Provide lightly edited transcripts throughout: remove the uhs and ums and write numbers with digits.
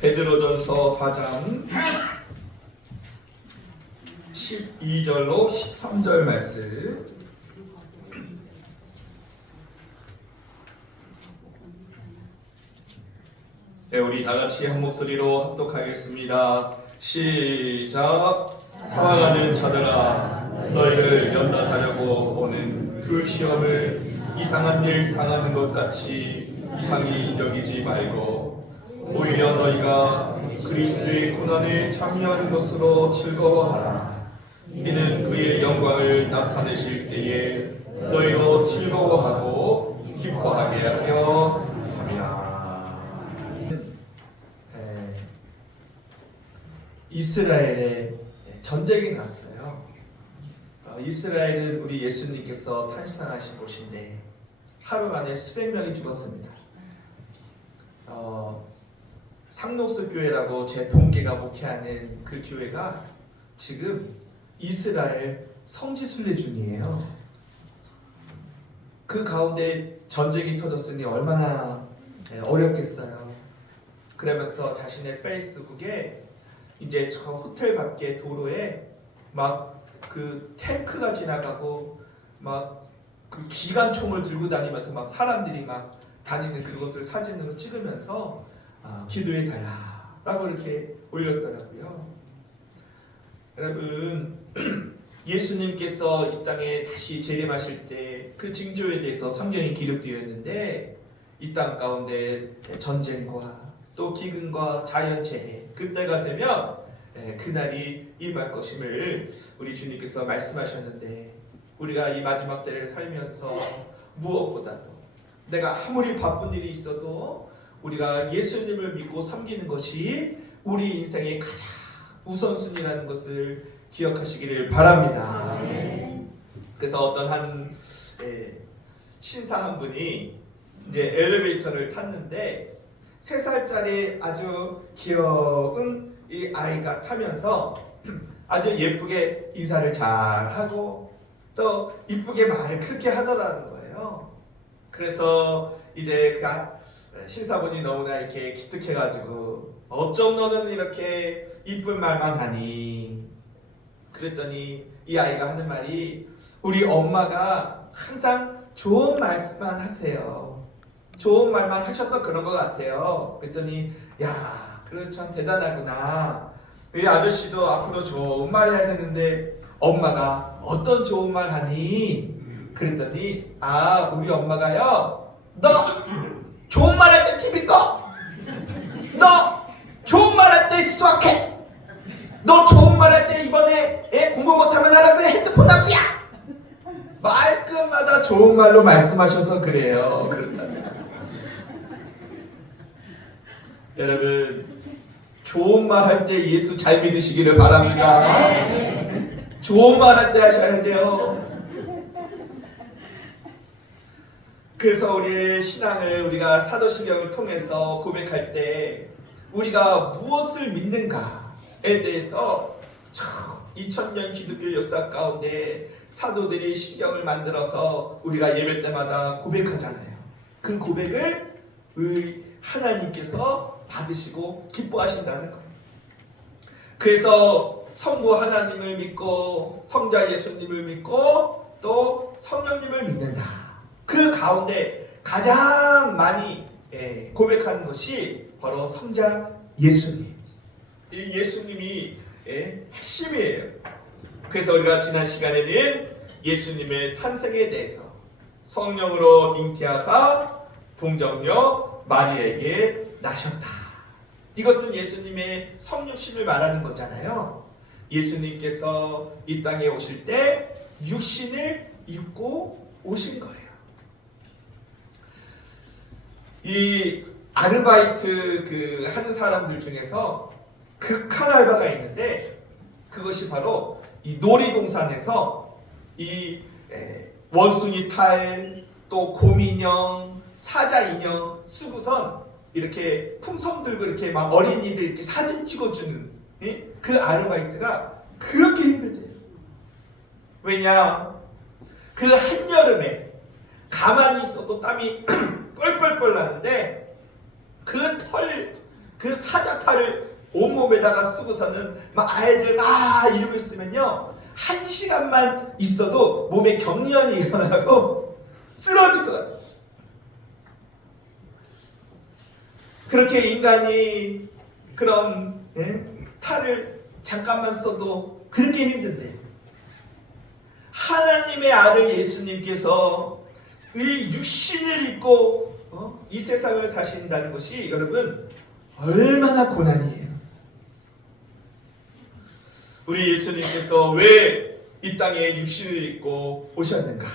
베드로전서 4장 12절로 13절 말씀. 네, 우리 다 같이 한 목소리로 합독하겠습니다. 시작. 사랑하는 자들아, 너희를 연단하려고 오는 그 시험을 이상한 일 당하는 것 같이 이상히 여기지 말고 오히려 너희가 그리스도의 고난을 참여하는 것으로 즐거워하라. 이는 그의 영광을 나타내실 때에 너희로 즐거워하고 기뻐하게 하려 함이라. 이스라엘에 전쟁이 났어요. 이스라엘은 우리 예수님께서 탄생하신 곳인데 하루 만에 수백 명이 죽었습니다. 상록수 교회라고 제 동기가 목회하는 그 교회가 지금 이스라엘 성지순례 중이에요. 그 가운데 전쟁이 터졌으니 얼마나 어렵겠어요. 그러면서 자신의 페이스북에 이제 저 호텔 밖에 도로에 막 그 탱크가 지나가고 막 그 기관총을 들고 다니면서 막 사람들이 막 다니는 그것을 사진으로 찍으면서 기도해 달라라고 이렇게 올렸더라고요. 여러분, 예수님께서 이 땅에 다시 재림하실 때 그 징조에 대해서 성경이 기록되어 있는데 이 땅 가운데 전쟁과 또 기근과 자연재해 그때가 되면 그날이 임할 것임을 우리 주님께서 말씀하셨는데 우리가 이 마지막 때를 살면서 무엇보다도 내가 아무리 바쁜 일이 있어도 우리가 예수님을 믿고 섬기는 것이 우리 인생의 가장 우선순위라는 것을 기억하시기를 바랍니다. 그래서 어떤 한 신사 한 분이 이제 엘리베이터를 탔는데 3살짜리 아주 귀여운 이 아이가 타면서 아주 예쁘게 인사를 잘 하고 또 이쁘게 말을 그렇게 하더라는 거예요. 그래서 이제 그 신사분이 너무나 이렇게 기특해가지고 어쩜 너는 이렇게 이쁜 말만 하니? 그랬더니 이 아이가 하는 말이 우리 엄마가 항상 좋은 말씀만 하세요. 좋은 말만 하셔서 그런 것 같아요. 그랬더니 야, 그래 참 대단하구나. 이 아저씨도 앞으로 좋은 말 해야 되는데 엄마가 어떤 좋은 말 하니? 그랬더니 우리 엄마가요, 너 좋은 말 할 때 TV 꺼. 너 좋은 말 할 때 수학해. 너 좋은 말 할 때 이번에 공부 못하면 알아서 핸드폰 압수야. 말끝마다 좋은 말로 말씀하셔서 그래요. 여러분, 좋은 말 할 때 예수 잘 믿으시기를 바랍니다. 좋은 말 할 때 하셔야 돼요. 그래서 우리의 신앙을 우리가 사도신경을 통해서 고백할 때 우리가 무엇을 믿는가에 대해서 2000년 기독교 역사 가운데 사도들이 신경을 만들어서 우리가 예배 때마다 고백하잖아요. 그 고백을 하나님께서 받으시고 기뻐하신다는 거예요. 그래서 성부 하나님을 믿고 성자 예수님을 믿고 또 성령님을 믿는다. 그 가운데 가장 많이 고백하는 것이 바로 성자 예수님. 이 예수님이 핵심이에요. 그래서 우리가 지난 시간에는 예수님의 탄생에 대해서 성령으로 잉태하사 동정녀 마리아에게 나셨다. 이것은 예수님의 성육신을 말하는 거잖아요. 예수님께서 이 땅에 오실 때 육신을 입고 오신 거예요. 이 아르바이트 하는 사람들 중에서 극한 알바가 있는데 그것이 바로 이 놀이동산에서 이 원숭이 탈, 또 곰인형, 사자 인형 쓰고선 이렇게 풍선 들고 이렇게 막 어린이들 이렇게 사진 찍어주는 그 아르바이트가 그렇게 힘들대요. 왜냐? 그 한여름에 가만히 있어도 땀이 뻘뻘뻘 나는데 그 사자탈을 온몸에다가 쓰고서는 막 아이들 이러고 있으면요, 1시간만 있어도 몸에 경련이 일어나고 쓰러질 것 같아요. 그렇게 인간이 그런 탈을 잠깐만 써도 그렇게 힘든데, 하나님의 아들 예수님께서 이 육신을 입고 이 세상을 사신다는 것이 여러분 얼마나 고난이에요. 우리 예수님께서 왜 이 땅에 육신을 입고 오셨는가?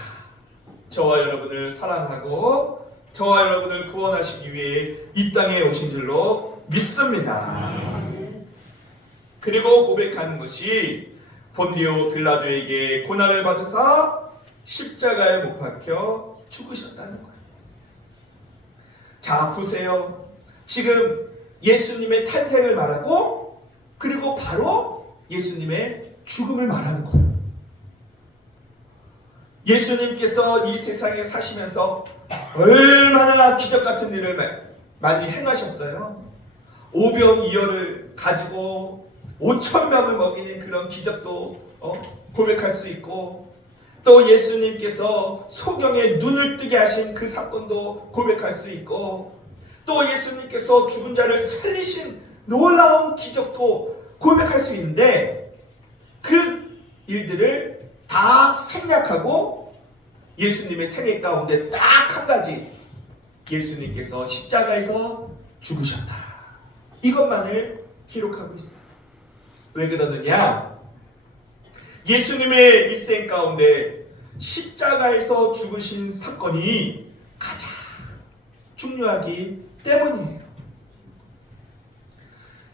저와 여러분을 사랑하고 저와 여러분을 구원하시기 위해 이 땅에 오신 줄로 믿습니다. 그리고 고백하는 것이 본디오 빌라도에게 고난을 받으사 십자가에 못 박혀 죽으셨다는 거예요. 자, 보세요. 지금 예수님의 탄생을 말하고 그리고 바로 예수님의 죽음을 말하는 거예요. 예수님께서 이 세상에 사시면서 얼마나 기적 같은 일을 많이 행하셨어요. 오병이어를 가지고 5,000명을 먹이는 그런 기적도 고백할 수 있고, 또 예수님께서 소경의 눈을 뜨게 하신 그 사건도 고백할 수 있고, 또 예수님께서 죽은 자를 살리신 놀라운 기적도 고백할 수 있는데, 그 일들을 다 생략하고 예수님의 생애 가운데 딱 한 가지, 예수님께서 십자가에서 죽으셨다, 이것만을 기록하고 있어요. 왜 그러느냐? 예수님의 일생 가운데 십자가에서 죽으신 사건이 가장 중요하기 때문이에요.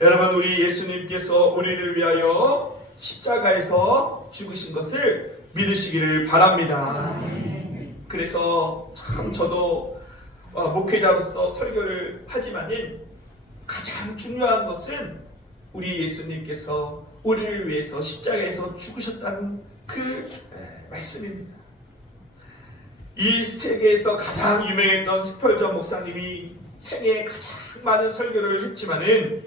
여러분, 우리 예수님께서 우리를 위하여 십자가에서 죽으신 것을 믿으시기를 바랍니다. 그래서 참 저도 목회자로서 설교를 하지만은 가장 중요한 것은 우리 예수님께서 우리를 위해서 십자가에서 죽으셨다는 그 말씀입니다. 이 세계에서 가장 유명했던 스펄전 목사님이 생애에 가장 많은 설교를 했지만은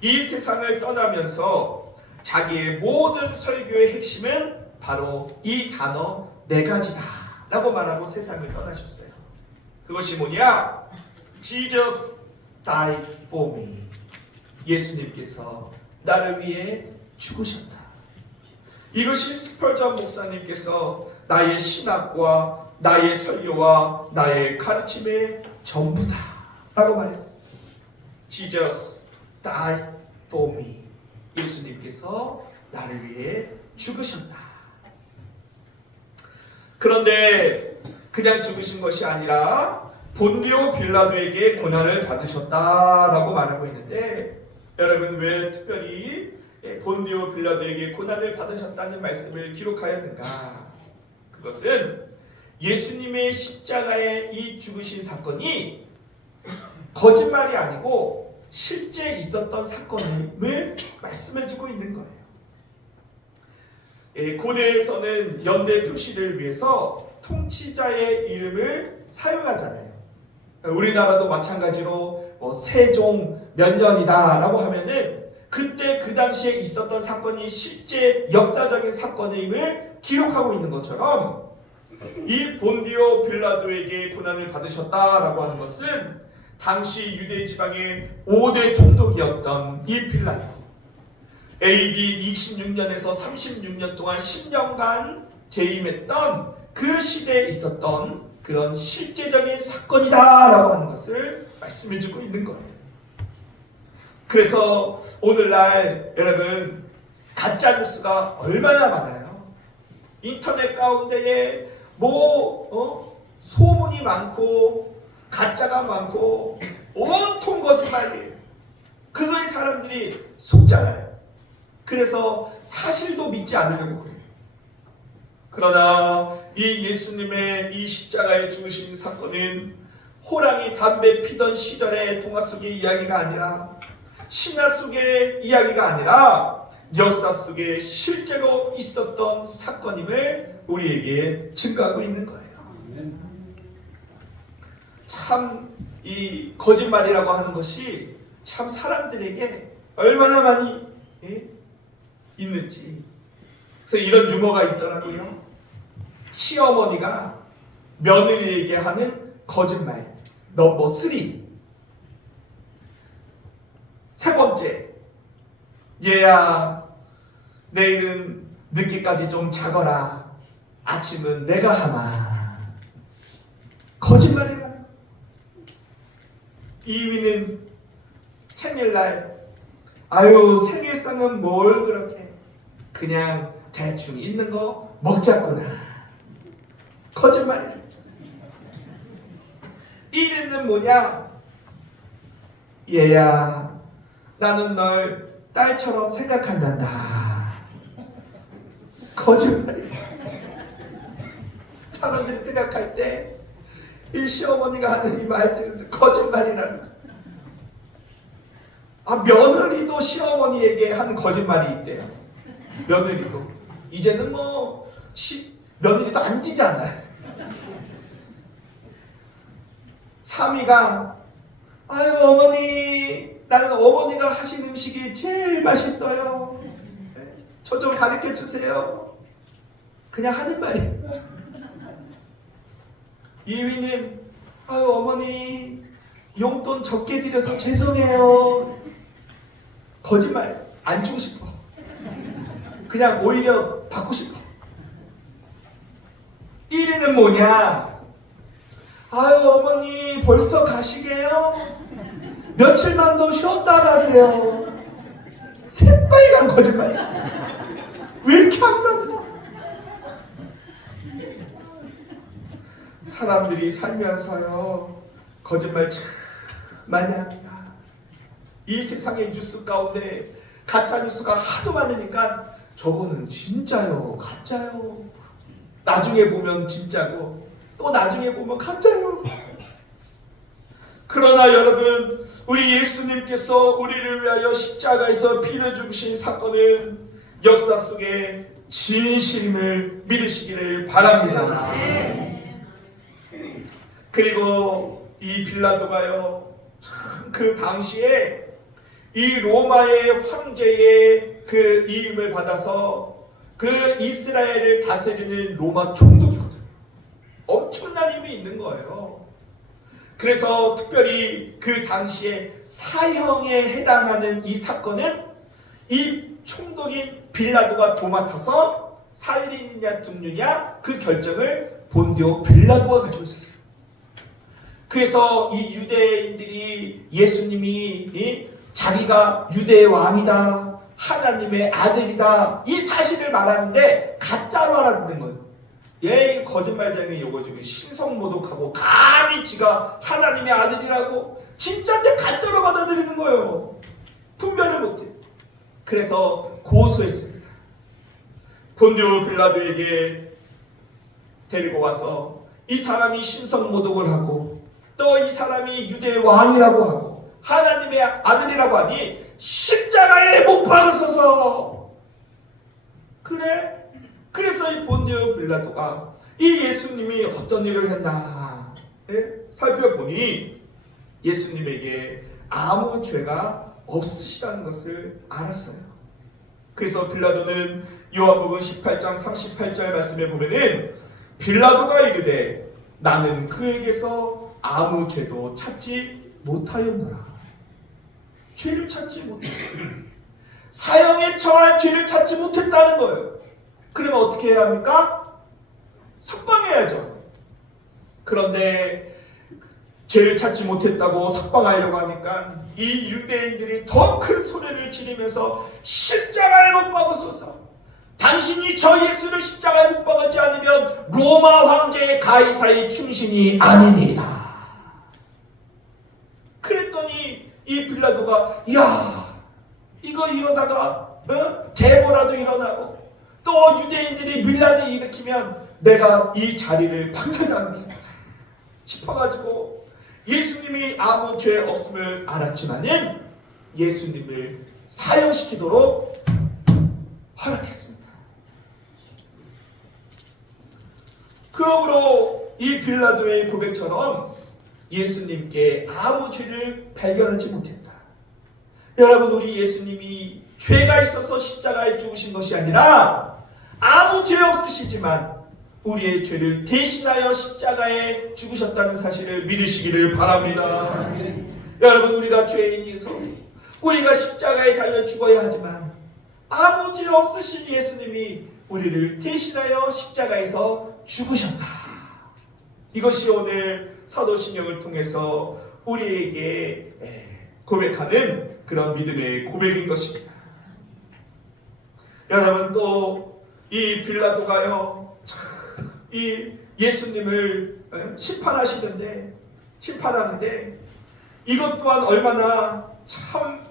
이 세상을 떠나면서 자기의 모든 설교의 핵심은 바로 이 단어 4가지다 라고 말하고 세상을 떠나셨어요. 그것이 뭐냐? Jesus died for me. 예수님께서 나를 위해 죽으셨다. 이것이 스펄전 목사님께서 나의 신학과 나의 설교와 나의 가르침의 전부다 라고 말했어요. Jesus died for me. 예수님께서 나를 위해 죽으셨다. 그런데 그냥 죽으신 것이 아니라 본디오 빌라도에게 고난을 받으셨다라고 말하고 있는데, 여러분 왜 특별히 본디오 빌라도에게 고난을 받으셨다는 말씀을 기록하였는가? 그것은 예수님의 십자가에 이 죽으신 사건이 거짓말이 아니고 실제 있었던 사건임을 말씀해주고 있는 거예요. 고대에서는 연대 표시를 위해서 통치자의 이름을 사용하잖아요. 우리나라도 마찬가지로 세종 몇 년이다 라고 하면은 그때 그 당시에 있었던 사건이 실제 역사적인 사건임을 기록하고 있는 것처럼, 이 본디오 빌라도에게 고난을 받으셨다라고 하는 것은 당시 유대 지방의 5대 총독이었던 이 빌라도, AD 26년에서 36년 동안 10년간 재임했던 그 시대에 있었던 그런 실제적인 사건이다라고 하는 것을 말씀해주고 있는 거예요. 그래서 오늘날 여러분 가짜 뉴스가 얼마나 많아요. 인터넷 가운데에 소문이 많고 가짜가 많고 온통 거짓말이에요. 그거에 사람들이 속잖아요. 그래서 사실도 믿지 않으려고 그래요. 그러나 이 예수님의 이 십자가에 죽으신 사건은 호랑이 담배 피던 시절의 동화 속의 이야기가 아니라, 신화 속의 이야기가 아니라 역사 속에 실제로 있었던 사건임을 우리에게 증거하고 있는 거예요. 참 이 거짓말이라고 하는 것이 참 사람들에게 얼마나 많이 있는지. 그래서 이런 유머가 있더라고요. 시어머니가 며느리에게 하는 거짓말 넘버 3. 세 번째, 얘야 내일은 늦게까지 좀 자거라. 아침은 내가 하마. 거짓말이라. 2위는 생일날 아유 생일상은 뭘 그렇게 그냥 대충 있는 거 먹자꾸나. 거짓말이라. 1위는 뭐냐? 얘야 나는 널 딸처럼 생각한단다. 거짓말이야. 사람들이 생각할 때 이 시어머니가 하는 이 말들은 거짓말이라는 거야. 며느리도 시어머니에게 하는 거짓말이 있대요. 며느리도 이제는 뭐 며느리도 안 지잖아. 3위가 아유 어머니 나는 어머니가 하신 음식이 제일 맛있어요. 저 좀 가르쳐 주세요. 그냥 하는 말이에요. 2위는 아유 어머니 용돈 적게 드려서 죄송해요. 거짓말. 안 주고 싶어. 그냥 오히려 받고 싶어. 1위는 뭐냐? 아유 어머니 벌써 가시게요? 며칠만 더 쉬었다 가세요. 새빨간 거짓말. 왜 이렇게 한다고? 사람들이 살면서요 거짓말 참 많이 합니다. 이 세상의 뉴스 가운데 가짜 뉴스가 하도 많으니까 저거는 진짜요 가짜요 나중에 보면 진짜고 또 나중에 보면 가짜요. 그러나 여러분 우리 예수님께서 우리를 위하여 십자가에서 피를 주신 사건은 역사 속에 진실임을 믿으시기를 바랍니다. 그리고 이 빌라도가요 참 그 당시에 이 로마의 황제의 그 이임을 받아서 그 이스라엘을 다스리는 로마 총독이거든요. 엄청난 힘이 있는 거예요. 그래서 특별히 그 당시에 사형에 해당하는 이 사건은 이 총독인 빌라도가 도맡아서 살리느냐 죽느냐 그 결정을 본디오 빌라도가 가지고 있었어요. 그래서 이 유대인들이 예수님이 자기가 유대의 왕이다, 하나님의 아들이다 이 사실을 말하는데 가짜로 알아듣는 거예요. 얘 거짓말쟁이 요거 지금 신성모독하고 감히 지가 하나님의 아들이라고 진짜인데 가짜로 받아들이는 거예요. 분별을 못해. 그래서 고소했습니다. 본디오 빌라도에게 데리고 와서 이 사람이 신성모독을 하고 또 이 사람이 유대의 왕이라고 하고 하나님의 아들이라고 하니 십자가에 못 박으소서. 그래? 그래서 이 본디오 빌라도가 이 예수님이 어떤 일을 했나 살펴보니 예수님에게 아무 죄가 없으시다는 것을 알았어요. 그래서 빌라도는 요한복음 18장 38절 말씀에 보면은 빌라도가 이르되 나는 그에게서 아무 죄도 찾지 못하였노라. 죄를 찾지 못했어요. 사형에 처할 죄를 찾지 못했다는 거예요. 그러면 어떻게 해야 합니까? 석방해야죠. 그런데 죄를 찾지 못했다고 석방하려고 하니까 이 유대인들이 더 큰 소리를 지르면서 십자가에 못 박으소서. 당신이 저 예수를 십자가에 못 박지 않으면 로마 황제의 가이사의 충신이 아니니이다. 그랬더니 이 빌라도가 야 이거 이러다가 대보라도 일어나고 또 유대인들이 밀란을 일으키면 내가 이 자리를 박탈당하겠다 싶어가지고 예수님이 아무 죄 없음을 알았지만은 예수님을 사형시키도록 허락했습니다. 그러므로 이 빌라도의 고백처럼 예수님께 아무 죄를 발견하지 못했다. 여러분, 우리 예수님이 죄가 있어서 십자가에 죽으신 것이 아니라 아무 죄 없으시지만 우리의 죄를 대신하여 십자가에 죽으셨다는 사실을 믿으시기를 바랍니다. 여러분, 우리가 죄인이서 우리가 십자가에 달려 죽어야 하지만 아무 죄 없으신 예수님이 우리를 대신하여 십자가에서 죽으셨다. 이것이 오늘 사도신경을 통해서 우리에게 고백하는 그런 믿음의 고백인 것입니다. 여러분, 또 이 빌라도가요, 이 예수님을 심판하는데 이것 또한 얼마나 참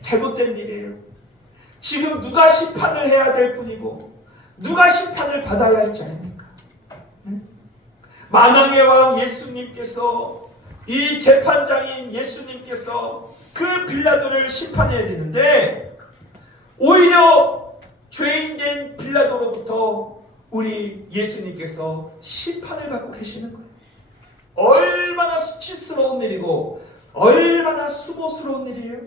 잘못된 일이에요. 지금 누가 심판을 해야 될 뿐이고 누가 심판을 받아야 할지 아닙니까? 만왕의 왕 예수님께서, 이 재판장인 예수님께서 그 빌라도를 심판해야 되는데 오히려 죄인된 빌라도로부터 우리 예수님께서 심판을 받고 계시는 거예요. 얼마나 수치스러운 일이고 얼마나 수모스러운 일이에요.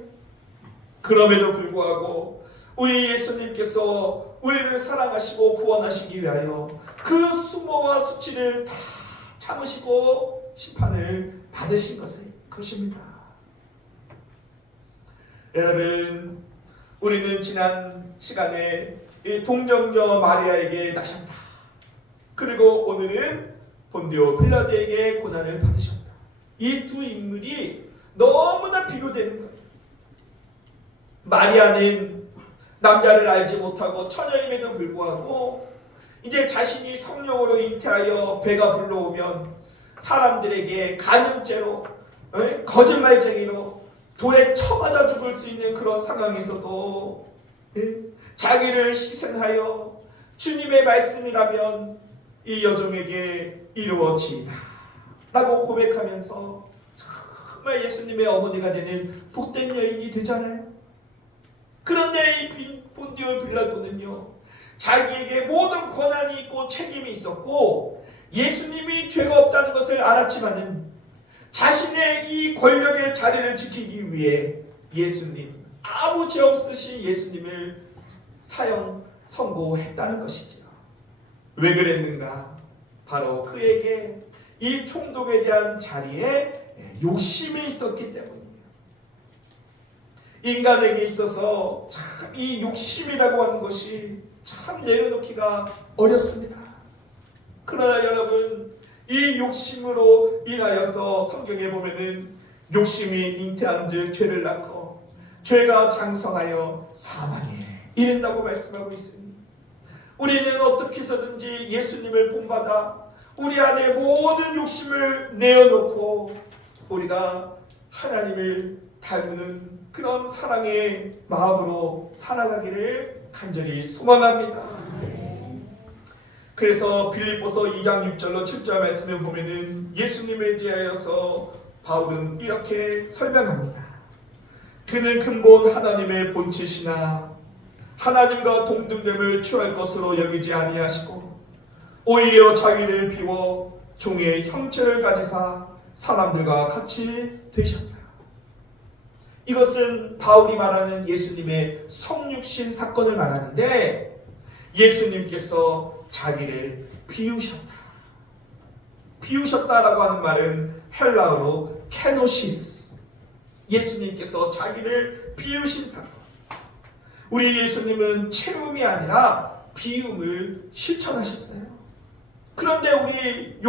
그럼에도 불구하고 우리 예수님께서 우리를 사랑하시고 구원하시기 위하여 그 수모와 수치를 다 참으시고 심판을 받으신 것입니다. 여러분, 우리는 지난 시간에 동정녀 마리아에게 나셨다. 그리고 오늘은 본디오 빌라도에게 고난을 받으셨다. 이 두 인물이 너무나 비교되는 거예요. 마리아는 남자를 알지 못하고 처녀임에도 불구하고 이제 자신이 성령으로 잉태하여 배가 불러오면 사람들에게 간음죄로, 거짓말쟁이로 돌에 쳐맞아 죽을 수 있는 그런 상황에서도 자기를 희생하여 주님의 말씀이라면 이 여종에게 이루어지이다 라고 고백하면서 정말 예수님의 어머니가 되는 복된 여인이 되잖아요. 그런데 이 본디오 빌라도는요, 자기에게 모든 권한이 있고 책임이 있었고 예수님이 죄가 없다는 것을 알았지만은 자신의 이 권력의 자리를 지키기 위해 아무 죄 없으신 예수님을 선고했다는 것이지요. 왜 그랬는가? 바로 그에게 이 총독에 대한 자리에 욕심이 있었기 때문입니다. 인간에게 있어서 참 이 욕심이라고 하는 것이 참 내려놓기가 어렵습니다. 그러나 여러분, 이 욕심으로 인하여서 성경에 보면은 욕심이 잉태한즉 죄를 낳고 죄가 장성하여 사망에 이른다고 말씀하고 있습니다. 우리는 어떻게 해서든지 예수님을 본받아 우리 안에 모든 욕심을 내어놓고 우리가 하나님을 닮는 그런 사랑의 마음으로 살아가기를 간절히 소망합니다. 그래서 빌립보서 2장 6절로 7절 말씀을 보면은 예수님에 대하여서 바울은 이렇게 설명합니다. 그는 근본 하나님의 본체시나 하나님과 동등됨을 취할 것으로 여기지 아니하시고 오히려 자기를 비워 종의 형체를 가지사 사람들과 같이 되셨다. 이것은 바울이 말하는 예수님의 성육신 사건을 말하는데 예수님께서 자기를 비우셨다라고 하는 말은 헬라어로 케노시스, 예수님께서 자기를 비우신 사건. 우리 예수님은 채움이 아니라 비움을 실천하셨어요. 그런데 우리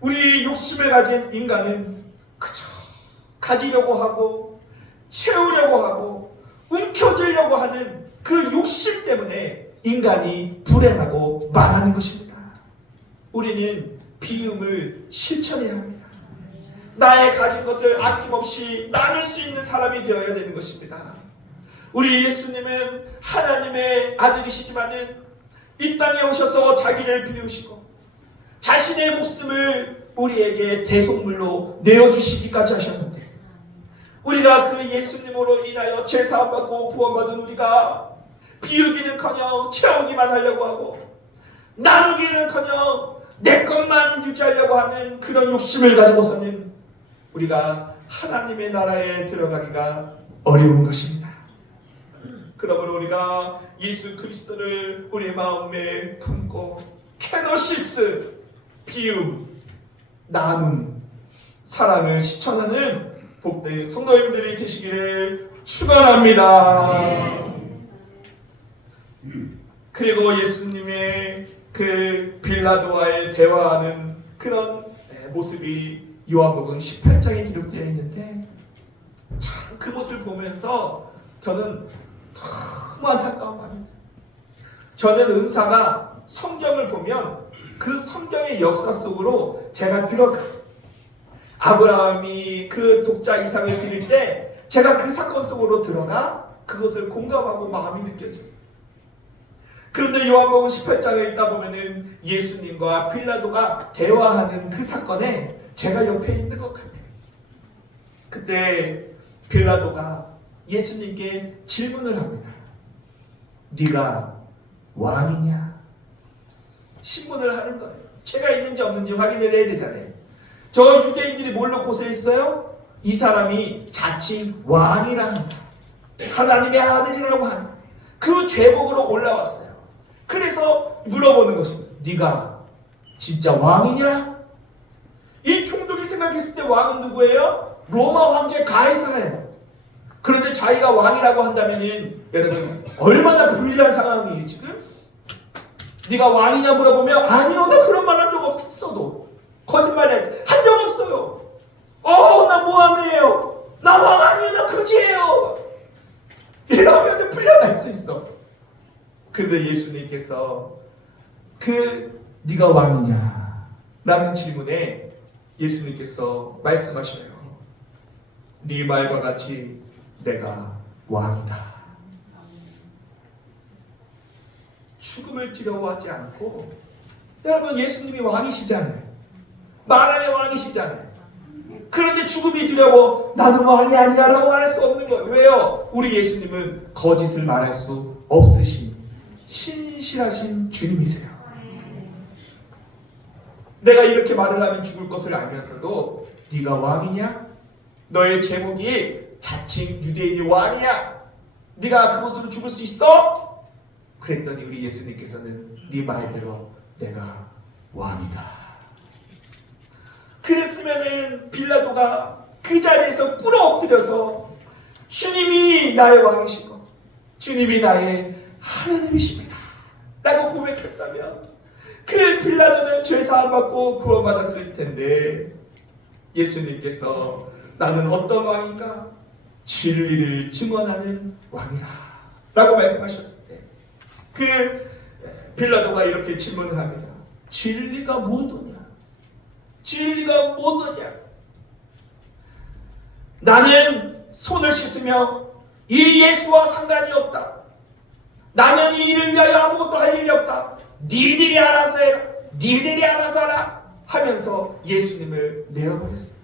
우리 욕심을 가진 인간은 그저 가지려고 하고 채우려고 하고 움켜쥐려고 하는 그 욕심 때문에 인간이 불행하고 망하는 것입니다. 우리는 비움을 실천해야 합니다. 나의 가진 것을 아낌없이 나눌 수 있는 사람이 되어야 되는 것입니다. 우리 예수님은 하나님의 아들이시지만은 이 땅에 오셔서 자기를 비우시고 자신의 목숨을 우리에게 대속물로 내어주시기까지 하셨는데 우리가 그 예수님으로 인하여 죄사함받고 구원받은 우리가 비우기는커녕 채우기만 하려고 하고 나누기는커녕 내 것만 유지하려고 하는 그런 욕심을 가지고서는 우리가 하나님의 나라에 들어가기가 어려운 것입니다. 그러므로 우리가 예수 그리스도를 우리 마음에 품고 케노시스, 비움, 나눔, 사랑을 실천하는 복된 성도님들이 되시기를 축원합니다. 그리고 예수님의 그 빌라도와의 대화하는 그런 모습이 요한복음 18장에 기록되어 있는데 참 그 모습을 보면서 저는 너무 안타까운 말입니다. 저는 은사가 성경을 보면 그 성경의 역사 속으로 제가 들어가 아브라함이 그 독자 이삭을 드릴 때 제가 그 사건 속으로 들어가 그것을 공감하고 마음이 느껴져요. 그런데 요한복음 18장에 있다 보면은 예수님과 빌라도가 대화하는 그 사건에 제가 옆에 있는 것 같아요. 그때 빌라도가 예수님께 질문을 합니다. 네가 왕이냐? 신문을 하는 거예요. 죄가 있는지 없는지 확인을 해야 되잖아요. 저 유대인들이 뭘로 고소했어요? 이 사람이 자칭 왕이라 한다. 하나님의 아들이라고 한다. 그 죄목으로 올라왔어요. 그래서 물어보는 것입니다. 네가 진짜 왕이냐? 이 총독이 생각했을 때 왕은 누구예요? 로마 황제 가이사라예요. 그런데 자기가 왕이라고 한다면은 여러분 얼마나 불리한 상황이에요 지금? 네가 왕이냐 물어보면 아니요 나 그런 말 한 적 없어도 거짓말해 한 적 없어요. 나 모함이에요. 나 왕 아니에요. 나 거지예요. 이러면 풀려날 수 있어. 그런데 예수님께서 네가 왕이냐? 라는 질문에 예수님께서 말씀하시네요. 네 말과 같이 내가 왕이다. 죽음을 두려워하지 않고 여러분 예수님이 왕이시잖아요. 나라의 왕이시잖아요. 그런데 죽음이 두려워 나는 왕이 아니야 라고 말할 수 없는 거예요. 왜요? 우리 예수님은 거짓을 말할 수 없으신 신실하신 주님이세요. 내가 이렇게 말을 하면 죽을 것을 알면서도 네가 왕이냐? 너의 제목이 자칭 유대인이 왕이냐? 네가 그것으로 죽을 수 있어? 그랬더니 우리 예수님께서는 네 말대로 내가 왕이다. 그랬으면은 빌라도가 그 자리에서 꿇어 엎드려서 주님이 나의 왕이시고 주님이 나의 하나님이십니다 라고 고백했다면 그 빌라도는 죄사함 받고 구원받았을 텐데 예수님께서 나는 어떤 왕인가? 진리를 증언하는 왕이라 라고 말씀하셨을 때 그 빌라도가 이렇게 질문을 합니다. 진리가 뭐더냐? 진리가 뭐더냐? 나는 손을 씻으며 이 예수와 상관이 없다. 나는 이 일을 위하여 아무것도 할 일이 없다. 니들이 알아서 해라. 니들이 알아서 하라 하면서 예수님을 내어버렸어요.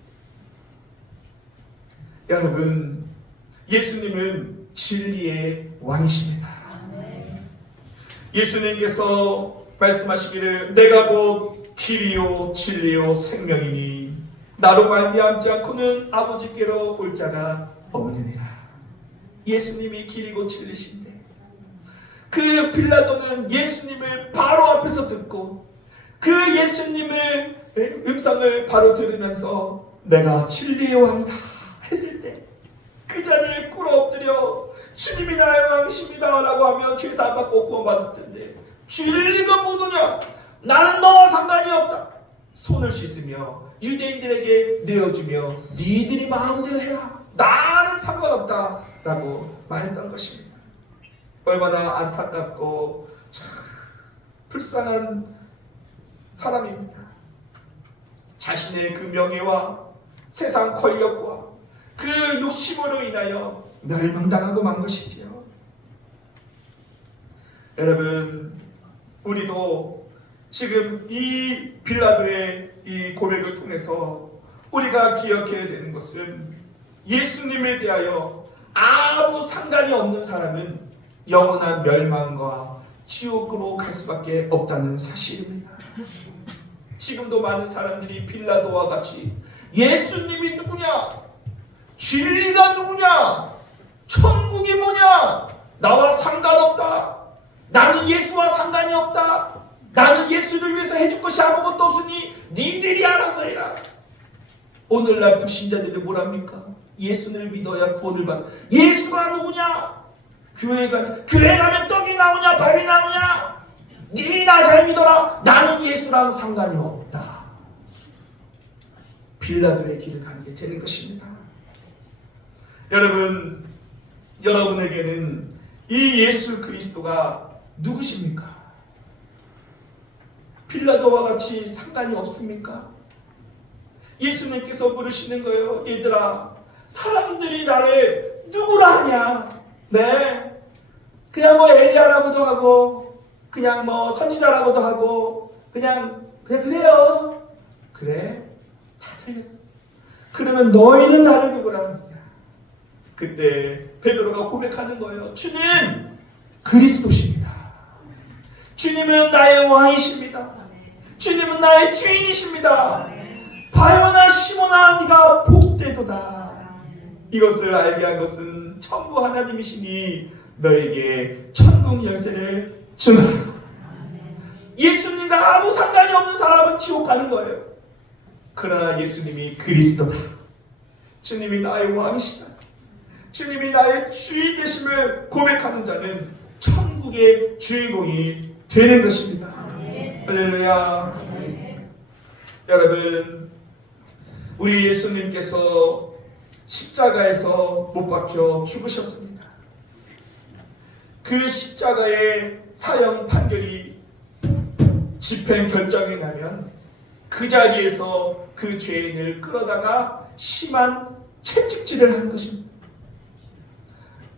여러분 예수님은 진리의 왕이십니다. 예수님께서 말씀하시기를 내가 곧 길이요 진리요 생명이니 나로 말미암지 않고는 아버지께로 올 자가 없느니라. 예수님이 길이고 진리신데 그 빌라도는 예수님을 바로 앞에서 듣고 그 예수님의 음성을 바로 들으면서 내가 진리의 왕이다 했을 때 그 자리에 꿇어 엎드려 주님이 나의 왕이십니다 라고 하면 죄사함 받고 구원받았을 텐데 진리가 뭐더냐? 나는 너와 상관이 없다. 손을 씻으며 유대인들에게 내어주며 니들이 마음대로 해라. 나는 상관없다 라고 말했던 것입니다. 얼마나 안타깝고 참 불쌍한 사람입니다. 자신의 그 명예와 세상 권력과 그 욕심으로 인하여 멸망당하고 만 것이지요. 여러분 우리도 지금 이 빌라도의 이 고백을 통해서 우리가 기억해야 되는 것은 예수님에 대하여 아무 상관이 없는 사람은 영원한 멸망과 지옥으로 갈 수밖에 없다는 사실입니다. 지금도 많은 사람들이 빌라도와 같이 예수님이 누구냐? 진리가 누구냐? 천국이 뭐냐? 나와 상관없다. 나는 예수와 상관이 없다. 나는 예수를 위해서 해줄 것이 아무것도 없으니 니들이 알아서 해라. 오늘날 불신자들이 뭐랍니까? 예수를 믿어야 구원을 받아. 예수가 누구냐? 교회 가면 떡이 나오냐 밥이 나오냐? 니 나 잘 믿어라. 나는 예수랑 상관이 없다. 빌라도의 길을 가는 게 되는 것입니다. 여러분, 여러분에게는 이 예수 그리스도가 누구십니까? 빌라도와 같이 상관이 없습니까? 예수님께서 부르시는 거예요. 얘들아, 사람들이 나를 누구라 하냐? 네, 그냥 뭐 엘리야라고도 하고, 그냥 뭐 선지자라고도 하고, 그냥 그래요. 그래, 다 틀렸어. 그러면 너희는 나를 누구라 하냐? 그때 베드로가 고백하는 거예요. 주님, 그리스도십니다. 주님은 나의 왕이십니다. 주님은 나의 주인이십니다. 바요나 시몬아, 네가 복되도다. 이것을 알게 한 것은 천부 하나님이시니 너에게 천국 열쇠를 주노라. 예수님과 아무 상관이 없는 사람은 지옥 가는 거예요. 그러나 예수님이 그리스도다. 주님이 나의 왕이시다. 주님이 나의 주인 되심을 고백하는 자는 천국의 주인공이 되는 것입니다. 할렐루야. 여러분, 우리 예수님께서 십자가에서 못 박혀 죽으셨습니다. 그 십자가의 사형 판결이 집행 결정이 나면 그 자리에서 그 죄인을 끌어다가 심한 채찍질을 한 것입니다.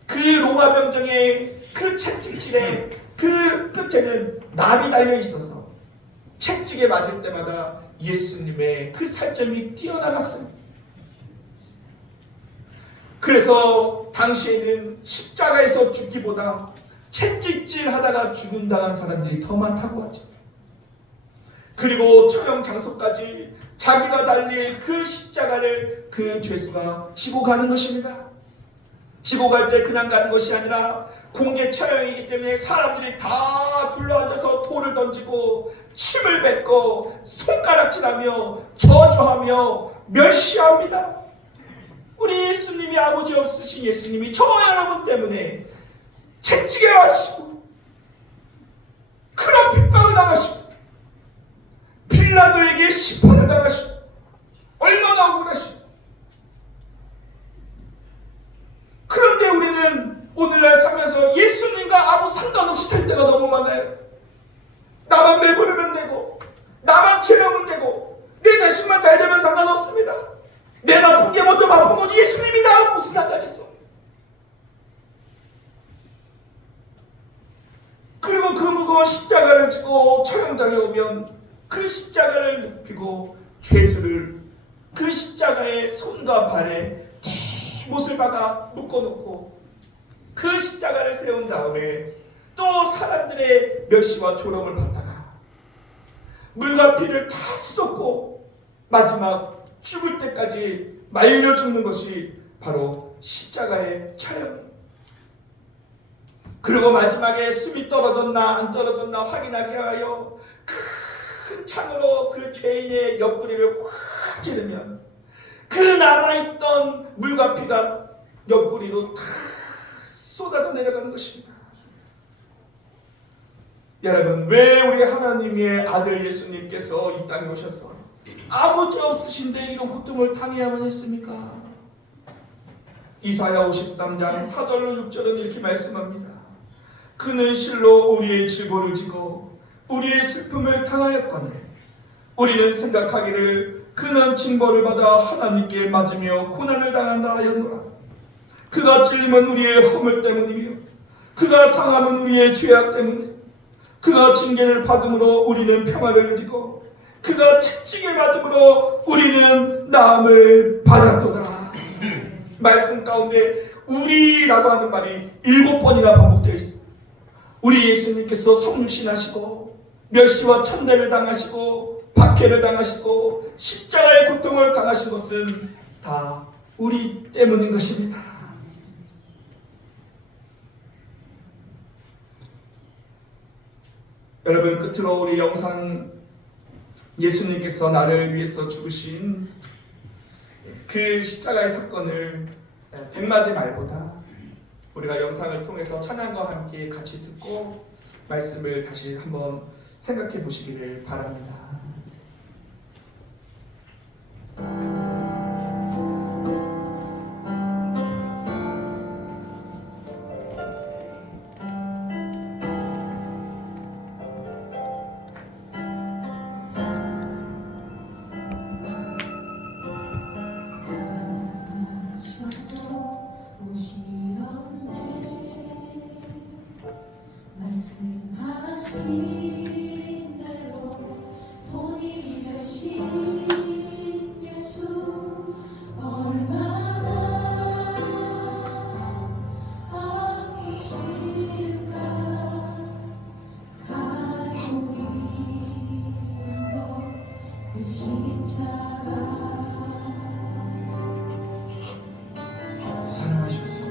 그 로마 병정의 그 채찍질의 그 끝에는 납이 달려 있어서 채찍에 맞을 때마다 예수님의 그 살점이 뛰어나갔어요. 그래서 당시에는 십자가에서 죽기보다 채찍질 하다가 죽음 당한 사람들이 더 많다고 하죠. 그리고 처형 장소까지 자기가 달릴 그 십자가를 그 죄수가 지고 가는 것입니다. 지고 갈 때 그냥 가는 것이 아니라 공개 처형이기 때문에 사람들이 다 둘러앉아서 돌을 던지고 침을 뱉고 손가락질하며 저주하며 멸시합니다. 우리 예수님이 아버지 없으신 예수님이 저 여러분 때문에 채찍에 맞으시고 그런 핍박을 당하시고 빌라도에게 심판을 당하시고 얼마나 억울하시고. 그런데 우리는 오늘날 살면서 예수님과 아무 상관없이 될 때가 너무 많아요. 나만 내버리면 되고 나만 죄하면 되고 내 자신만 잘 되면 상관없습니다. 내 나쁜 게 먼저 바쁜 거지 예수님이 나하고 무슨 상관 있어. 그리고 그 무거운 십자가를 지고 처형장에 오면 그 십자가를 눕히고 죄수를 그 십자가의 손과 발에 못을 박아 묶어놓고 그 십자가를 세운 다음에 또 사람들의 멸시와 조롱을 받다가 물과 피를 다 쏟고 마지막 죽을 때까지 말려 죽는 것이 바로 십자가의 처형. 그리고 마지막에 숨이 떨어졌나 안 떨어졌나 확인하게 하여 큰 창으로 그 죄인의 옆구리를 확 찌르면 그 남아있던 물과 피가 옆구리로 다 쏟아져 내려가는 것입니다. 여러분, 왜 우리 하나님의 아들 예수님께서 이 땅에 오셔서 아버지 없으신데 이런 고통을 당해야만 했습니까? 이사야 53장 4절로 6절은 이렇게 말씀합니다. 그는 실로 우리의 질고를 지고 우리의 슬픔을 당하였거늘 우리는 생각하기를 그는 징벌을 받아 하나님께 맞으며 고난을 당한다 하였노라. 그가 찔림은 우리의 허물 때문이며 그가 상함은 우리의 죄악 때문에 그가 징계를 받음으로 우리는 평화를 누리고 그가 채찍에 맞음으로 우리는 나음을 받았도다. 말씀 가운데 우리라고 하는 말이 7번이나 반복되어 있습니다. 우리 예수님께서 성육신하시고 멸시와 천대를 당하시고 박해를 당하시고 십자가의 고통을 당하신 것은 다 우리 때문인 것입니다. 여러분, 끝으로 우리 영상 예수님께서 나를 위해서 죽으신 그 십자가의 사건을 100마디 말보다 우리가 영상을 통해서 찬양과 함께 같이 듣고 말씀을 다시 한번 생각해 보시기를 바랍니다. 말씀하신 대로 본이 되신 예수 얼마나 아끼실까. 갈보리도 그 십자가 사랑하셨소.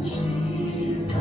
아프실까.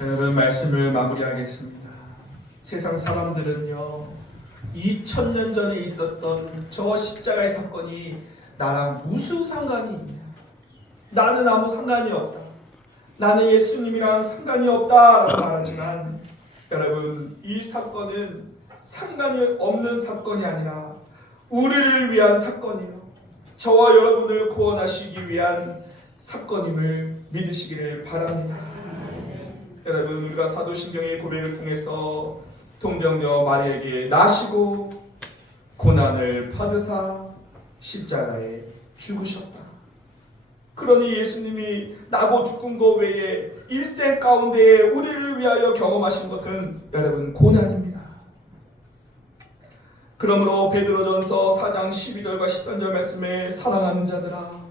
여러분, 말씀을 마무리하겠습니다. 세상 사람들은요, 2000년 전에 있었던 저 십자가의 사건이 나랑 무슨 상관이 있냐? 나는 아무 상관이 없다. 나는 예수님이랑 상관이 없다라고 말하지만, 여러분, 이 사건은 상관이 없는 사건이 아니라 우리를 위한 사건이요, 저와 여러분을 구원하시기 위한 사건임을 믿으시기를 바랍니다. 여러분, 우리가 사도신경의 고백을 통해서 동정녀 마리에게 나시고 고난을 받으사 십자가에 죽으셨다. 그러니 예수님이 나고 죽은 것 외에 일생 가운데에 우리를 위하여 경험하신 것은 여러분 고난입니다. 그러므로 베드로전서 4장 12절과 13절 말씀에 사랑하는 자들아,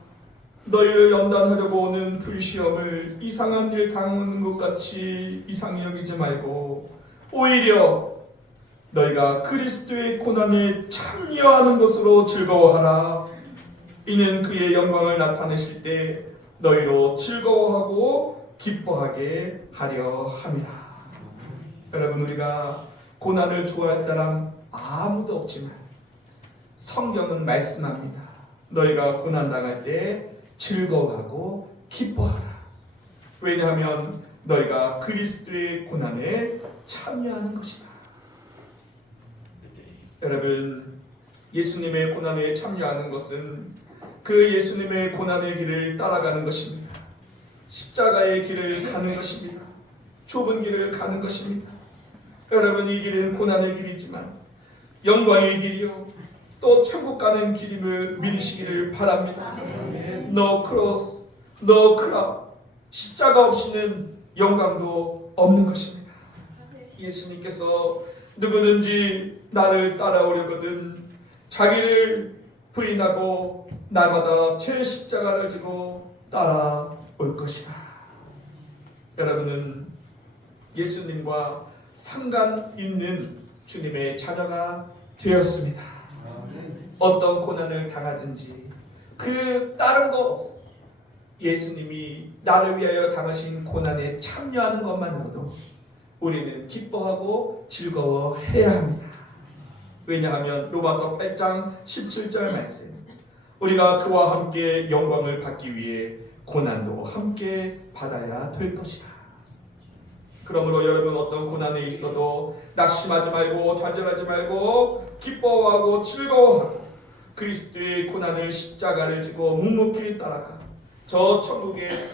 너희를 연단하려고 오는 불시험을 이상한 일 당하는 것 같이 이상히 여기지 말고 오히려 너희가 그리스도의 고난에 참여하는 것으로 즐거워하라. 이는 그의 영광을 나타내실 때 너희로 즐거워하고 기뻐하게 하려 함이라. 여러분, 우리가 고난을 좋아할 사람 아무도 없지만 성경은 말씀합니다. 너희가 고난당할 때 즐거워하고 기뻐하라. 왜냐하면 너희가 그리스도의 고난에 참여하는 것이다. 여러분, 예수님의 고난에 참여하는 것은 그 예수님의 고난의 길을 따라가는 것입니다. 십자가의 길을 가는 것입니다. 좁은 길을 가는 것입니다. 여러분, 이 길은 고난의 길이지만 영광의 길이요, 또 천국 가는 길임을 믿으시기를 바랍니다. No cross, no crown. 십자가 없이는 영광도 없는 것입니다. 예수님께서 누구든지 나를 따라오려거든 자기를 부인하고 날마다 제 십자가를 지고 따라올 것이다. 여러분은 예수님과 상관 있는 주님의 자녀가 되었습니다. 어떤 고난을 당하든지 그 다른 거 없어. 예수님이 나를 위하여 당하신 고난에 참여하는 것만으로도 우리는 기뻐하고 즐거워해야 합니다. 왜냐하면 로마서 8장 17절 말씀, 우리가 그와 함께 영광을 받기 위해 고난도 함께 받아야 될 것이다. 그러므로 여러분, 어떤 고난에 있어도 낙심하지 말고 좌절하지 말고 기뻐하고 즐거워하고 그리스도의 고난을 십자가를 지고 묵묵히 따라가 저 천국의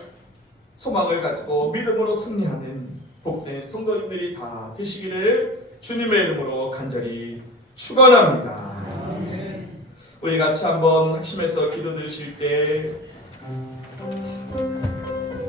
소망을 가지고 믿음으로 승리하는 복된 성도님들이 다 되시기를 주님의 이름으로 간절히 축원합니다. 우리 같이 한번 합심해서 기도 드릴 때